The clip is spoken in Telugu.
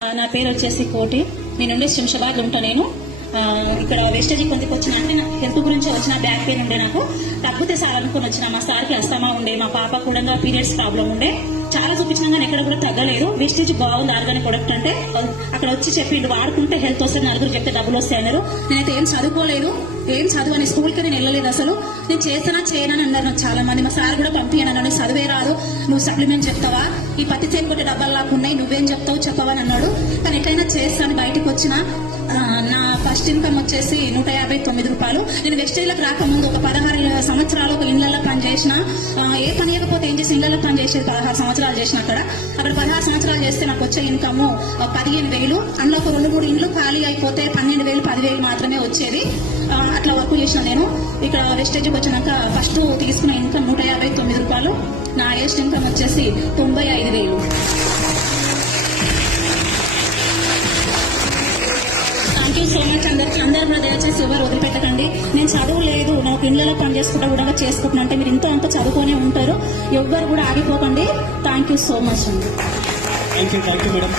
నా పేరు వచ్చేసి కోటి. నేను ఉండే శంషాబాద్లో ఉంటాను. నేను ఇక్కడ వేస్టేజ్ కొందికి వచ్చిన అంటే నాకు హెల్త్ గురించి వచ్చిన బ్యాక్ పెయిన్ ఉండే, నాకు తగ్గితే సార్ అనుకుని వచ్చిన. మా సార్కి అస్తమా ఉండే, మా పాప కూడా పీరియడ్స్ ప్రాబ్లం ఉండే, చాలా చూపించినా కానీ ఎక్కడ కూడా తగ్గలేదు. వేస్టేజ్ బాగుంది ఆర్గానిక్ ప్రొడక్ట్ అంటే అక్కడ వచ్చి చెప్పిండు వాడుకుంటే హెల్త్ వస్తుంది, నలుగురు చెప్తే డబ్బులు వస్తాయి అన్నారు. నేనైతే ఏం చదువుకోలేదు, ఏం చదువు అని స్కూల్కి నేను వెళ్ళలేదు. అసలు నేను చేస్తానా చేయనని అన్నారు నాకు చాలా మంది. మా సార్ కూడా పంపించాను, నీకు చదివే రాదు, నువ్వు సప్లిమెంట్ చెప్తావా, ఈ పత్తి చేను కొట్టే డబ్బాలు నాకు ఉన్నాయి, నువ్వేం చెప్తావు చెప్పవా అని అన్నాడు. కానీ ఎట్లయినా చేస్తాను బయటకు వచ్చిన. నా ఫస్ట్ ఇన్కమ్ వచ్చేసి 159 రూపాయలు. నేను వెస్టేజ్లకు రాకముందు ఒక 16 సంవత్సరాలు ఒక ఇళ్లలో పని చేసిన. ఏ పని చేయకపోతే ఏం చేసి ఇళ్లలో పని చేసేది 16 సంవత్సరాలు చేసిన. అక్కడ 16 సంవత్సరాలు చేస్తే నాకు వచ్చే ఇన్కమ్ 15,000. అందులో ఒక 2-3 ఇండ్లు ఖాళీ అయిపోతే 12,000 10,000 మాత్రమే వచ్చేది. అట్లా వర్క్ చేసిన నేను. ఇక్కడ వెస్టేజ్కి వచ్చినాక ఫస్ట్ తీసుకున్న ఇన్కమ్ 159 రూపాయలు. నా హైయెస్ట్ ఇన్కమ్ వచ్చేసి 95,000. థ్యాంక్ యూ సో మచ్ అందరు కూడా దయచేసి ఎవరు వదిలిపెట్టకండి. నేను చదువు లేదు, నాకు ఇళ్లలో పని చేసుకుంటా కూడా చేసుకుంటున్నా అంటే మీరు ఇంత చదువుకొనే ఉంటారు. ఎవ్వరు కూడా ఆగిపోకండి. థ్యాంక్ యూ సో మచ్ అండి. Thank you madam.